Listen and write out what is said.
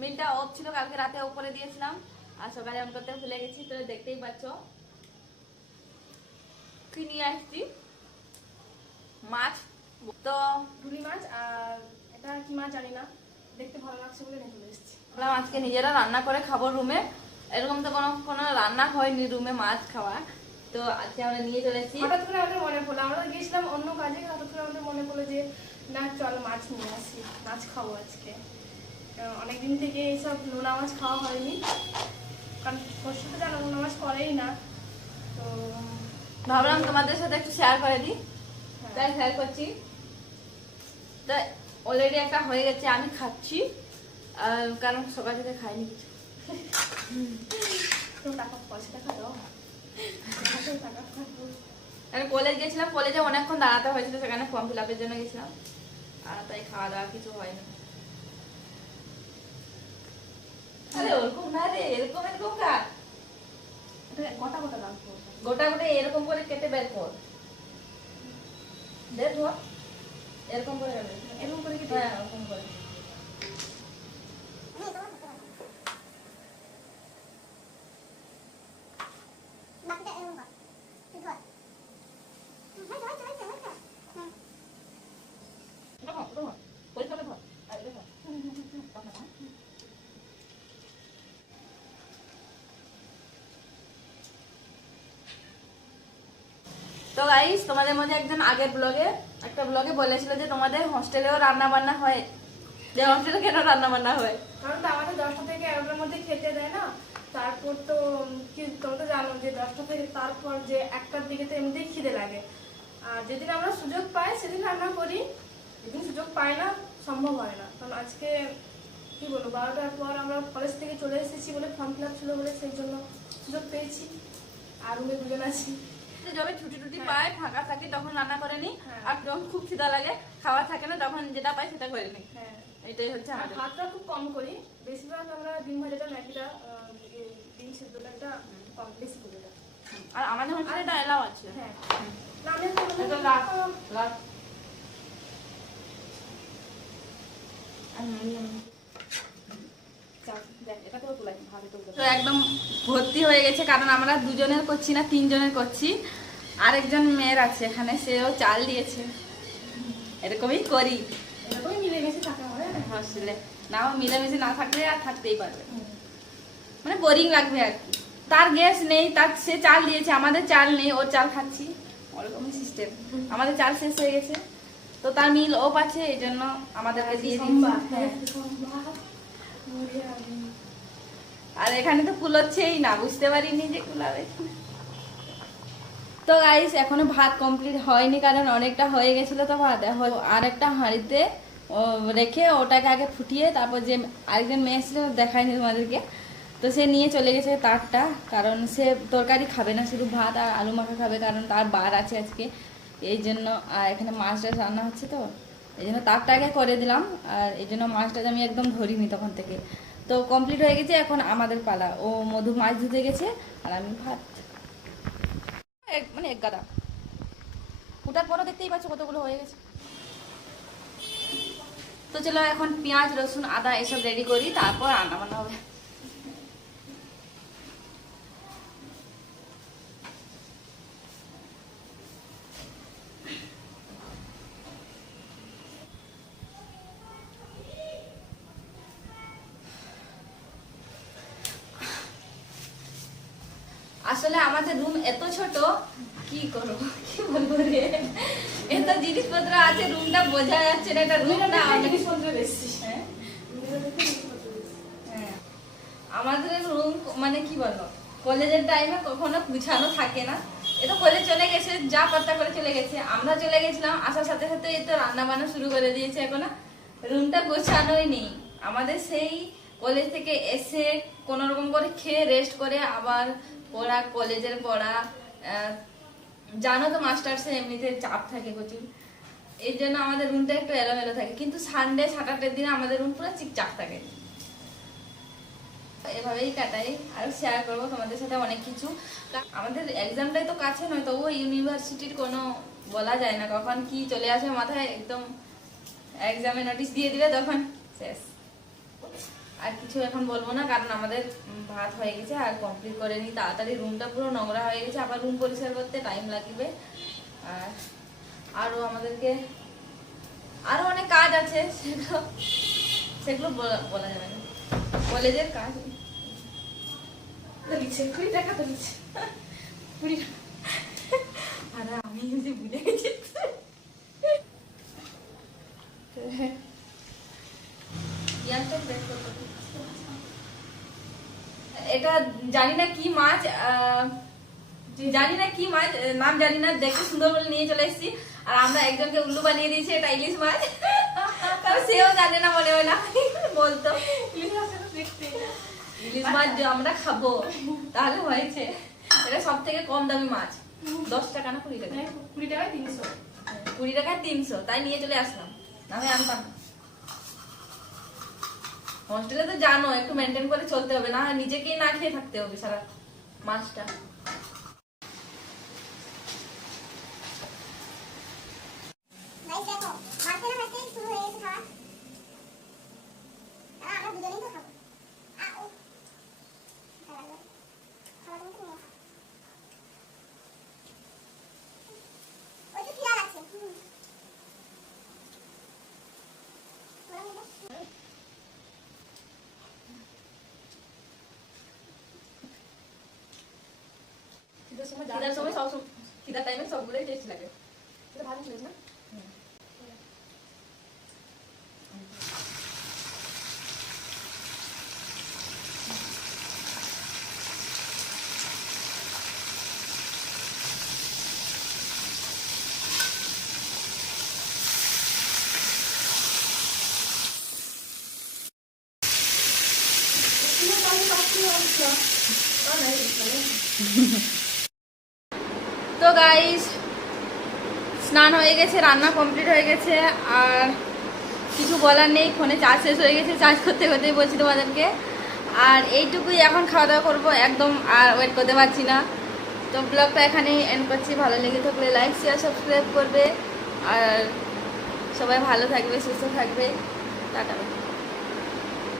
মিলটা অফ ছিল, কালকে রাতে উপরে দিয়েছিলাম আর সকালে অন করতে ভুলে গেছি। তো দেখতেই পাচ্ছ কি নিয়ে আসছি, মাছ। তো রুই মাছ আর এটা কি মাছ জানি না, দেখতে ভালো লাগছে বলে নিয়ে চলে এসেছি। ভাবলাম আজকে নিজেরা রান্না করে খাবো রুমে, এরকম তো কোনো রান্না হয়নি রুমে মাছ খাওয়া। তো আজকে আমরা নিয়ে চলে এসেছি। হঠাৎ করে আমাদের মনে পড়লো, আমরা গিয়েছিলাম অন্য কাজে, হঠাৎ করে আমাদের মনে পড়লো যে না চল মাছ নিয়ে আসি, মাছ খাবো আজকে। অনেকদিন থেকে এইসব নোনা মাছ খাওয়া হয়নি, কারণ সর্ষে তো জানো নোনা মাছ করেই না। তো ভাবলাম তোমাদের সাথে একটু শেয়ার করে দিই, তাই শেয়ার করছি। তো অলরেডি একটা হয়ে গেছে, আমি খাচ্ছি কারণ সকাল থেকে খাইনি কিছু। টাকা পয়সা টাকা দাও, আমি কলেজ গেছিলাম, কলেজে অনেকক্ষণ দাঁড়াতে হয়েছিল, সেখানে ফর্ম ফিল আপের জন্য গেছিলাম আর তাই খাওয়া দাওয়া কিছু হয়নি। আরে ওরকম না রে, এরকম এরকম কাট, গোটা গোটা দাম গোটা গোটা এরকম করে কেটে বের কর, দেখ ধর এরকম করে এরকম করে কেটে, হ্যাঁ এরকম করে। তো গাইস, তোমাদের মধ্যে একজন আগের একটা ব্লগে বলেছিল যে তোমাদের হোস্টেলেও রান্না বান্না হয়, যে হোস্টেলে কেন রান্না বান্না হয়? কারণ তো আমাদের 10টা থেকে 11টার মধ্যে খেতে দেয় না। তারপর তো কি তোমরা তো জানো যে 10টা থেকে তারপর যে 1টার দিকে তো এমনিতেই খিদে লাগে। আর যেদিন আমরা সুযোগ পাই সেদিন রান্না করি, যেদিন সুযোগ পাই না সম্ভব হয় না। কারণ আজকে কি বলবো 12টার পর আমরা কলেজ থেকে চলে এসেছি বলে, ফর্ম ফিল আপ ছিল বলে সেই জন্য সুযোগ পেয়েছি। আর রুমে দুজন আছি, যবে ছুটি টুটি পাই ফাঁকা থাকি তখন রান্না করে নি, হ্যাঁ। আর যখন খুব খিদা লাগে খাওয়া থাকে না তখন যেটা পাই সেটা করে নি। হ্যাঁ এটাই হচ্ছে আর আমাদের। ভাতটা খুব কম করি, বেশিরভাগ আমরা ডিম ভাজাটা ম্যাগিটা ডিম সিদ্ধটা একটা কম বেশি করে দেয়। আর আমাদের হোস্টেলে এটা এলাও আছে। হ্যাঁ না আমি এটা লাট লাট তো একদম ভর্তি হয়ে গেছে, কারণ আমরা দুজনের করছি না, তিনজনের করছি। আরেকজন মেয়ের আছে এখানে, সেও চাল দিয়েছে। এরকমই করি এরকমই মিলেমিশে থাকা হয়। হোস্টেলে, না মিলেমিশে না থাকলে আর থাকতেই পারবে, মানে বোরিং লাগবে আর কি। তার গ্যাস নেই, তার সে চাল দিয়েছে, আমাদের চাল নেই, ওর চাল খাচ্ছি, ওরকমই সিস্টেম। আমাদের চাল শেষ হয়ে গেছে, তো তার মিল অফ আছে, এই জন্য আমাদেরকে দিয়ে দিচ্ছে। আর এখানে তো কুলোচ্ছেই না, বুঝতে পারিনি যে কুলাবে। তো গাইস এখনো ভাত কমপ্লিট হয়নি, কারণ অনেকটা হয়ে গেছিল। তো ভাত আর একটা হাঁড়িতে রেখে ওটাকে আগে ফুটিয়ে, তারপর যে আরেকজন মেয়ে এসেছিল দেখায়নি তোমাদেরকে, তো সে নিয়ে চলে গেছে তারটা, কারণ সে তরকারি খাবে না, শুধু ভাত আর আলু মাখা খাবে, কারণ তার বার আছে আজকে এই জন্য। আর এখানে মাছটা রান্না হচ্ছে, তো এই জন্য তারটা আগে করে দিলাম। আর এই জন্য মাছটা আমি একদম ধরিনি তখন থেকে। তো কমপ্লিট হয়ে গেছে, এখন আমাদের পালা। ও মধু মাছ ধুতে গেছে আর আমি ভাত, মানে এক গাদা ফুটার পরও দেখতেই পাচ্ছ কতগুলো হয়ে গেছে। তো চলো এখন পেঁয়াজ রসুন আদা এসব রেডি করি, তারপর রান্না বান্না হবে। আসলে আমাদের রুম এত ছোট, কি করবো কি বলবো রে, এত জিনিসপত্র আছে, রুমটা বোঝা যাচ্ছে না এটা রুম না। জিনিসপত্র বেশি, হ্যাঁ আমাদের রুম মানে কি বলবো, কলেজের টাইমে কখনো গুছানো থাকে না। এটা কলেজ চলে গেছে, যা পাত্তা করে চলে গেছে, আমরা চলে গেছিলাম, আসার সাথে সাথে এই তো রান্না বান্না শুরু করে দিয়েছে। এখন রুমটা গোছানোই নেই আমাদের। সেই কলেজ থেকে এসে কোনো রকম করে খেয়ে রেস্ট করে আবার পড়া, কলেজের পড়া, জানো তো মাস্টার্সে এমনিতে চাপ থাকে প্রচুর, এই জন্য আমাদের রুমটা একটু এলোমেলো থাকে। কিন্তু সানডে স্যাটারডের দিনে আমাদের রুম পুরো চিকচাক থাকে। এভাবেই কাটাই, আর শেয়ার করবো তোমাদের সাথে অনেক কিছু। আমাদের এক্সামটাই তো কাছে নয়, তবুও ইউনিভার্সিটির কোনো বলা যায় না কখন কি চলে আসে মাথায়, একদম এক্সামে নোটিশ দিয়ে দিবে তখন শেষ। আর কিছু এখন বলবো না, কারণ আমাদের ভাত হয়ে গেছে আর কমপ্লিট করে নি তাড়াতাড়ি। রুমটা পুরো নোংরা হয়ে গেছে, আবার রুম পরিষ্কার করতে টাইম লাগবে। আর আরও আমাদেরকে আরও অনেক কাজ আছে, সেগুলো বলা যাবে না, কলেজের কাজ। লিখছে 20 টাকা তো লিখছে 20 টাকা। আরে আমি যে ভুলে গেছি। এটা জানি না কি মাছ, জানি না কি মাছ, নাম জানি না, দেখতে সুন্দর বলে নিয়ে চলে এসেছি। আর আমরা একজনকে উল্লু বানিয়ে দিয়েছি এটা ইলিশ মাছ, কারণ সেও জানে না, মনে হয় না বলতো ইলিশ মাছ তো দেখতেই না। ইলিশ মাছ যে আমরা খাবো তাহলে হয়েছে। এটা সব থেকে কম দামি মাছ, 10 টাকা না 20 টাকা, 20 টাকায় 300। 20 টাকায় 300, তাই নিয়ে চলে আসলাম, আমি আনতাম না। হস্টেলে তো জানো একটু মেনটেন করে চলতে হবে, না নিজেকেই না খেয়ে থাকতে হবে সারা মাছটা। গাইস দেখো মাছ না হইতে শুরু হয়ে গেছে খাওয়া। আর আমরা দুজনেই তো খাবো। ও খাবার খাবার মতো নিয়ে ওই তো খিদা লাগছে। খিদার সময় সব খিদার টাইমে সবগুলোই টেস্ট লাগে। এটা ভালো ছিল না? তো গাইস স্নান হয়ে গেছে, রান্না কমপ্লিট হয়ে গেছে, আর কিছু বলার নেই। ফোনে চার্জ শেষ হয়ে গেছে, চার্জ করতে করতেই বলছি তোমাদেরকে। আর এইটুকুই, এখন খাওয়া দাওয়া করবো একদম, আর ওয়েট করতে পারছি না। তো ব্লগটা এখানেই এন্ড করছি। ভালো লেগে থাকলে লাইক শেয়ার সাবস্ক্রাইব করবে, আর সবাই ভালো থাকবে, সুস্থ থাকবে। টাটা।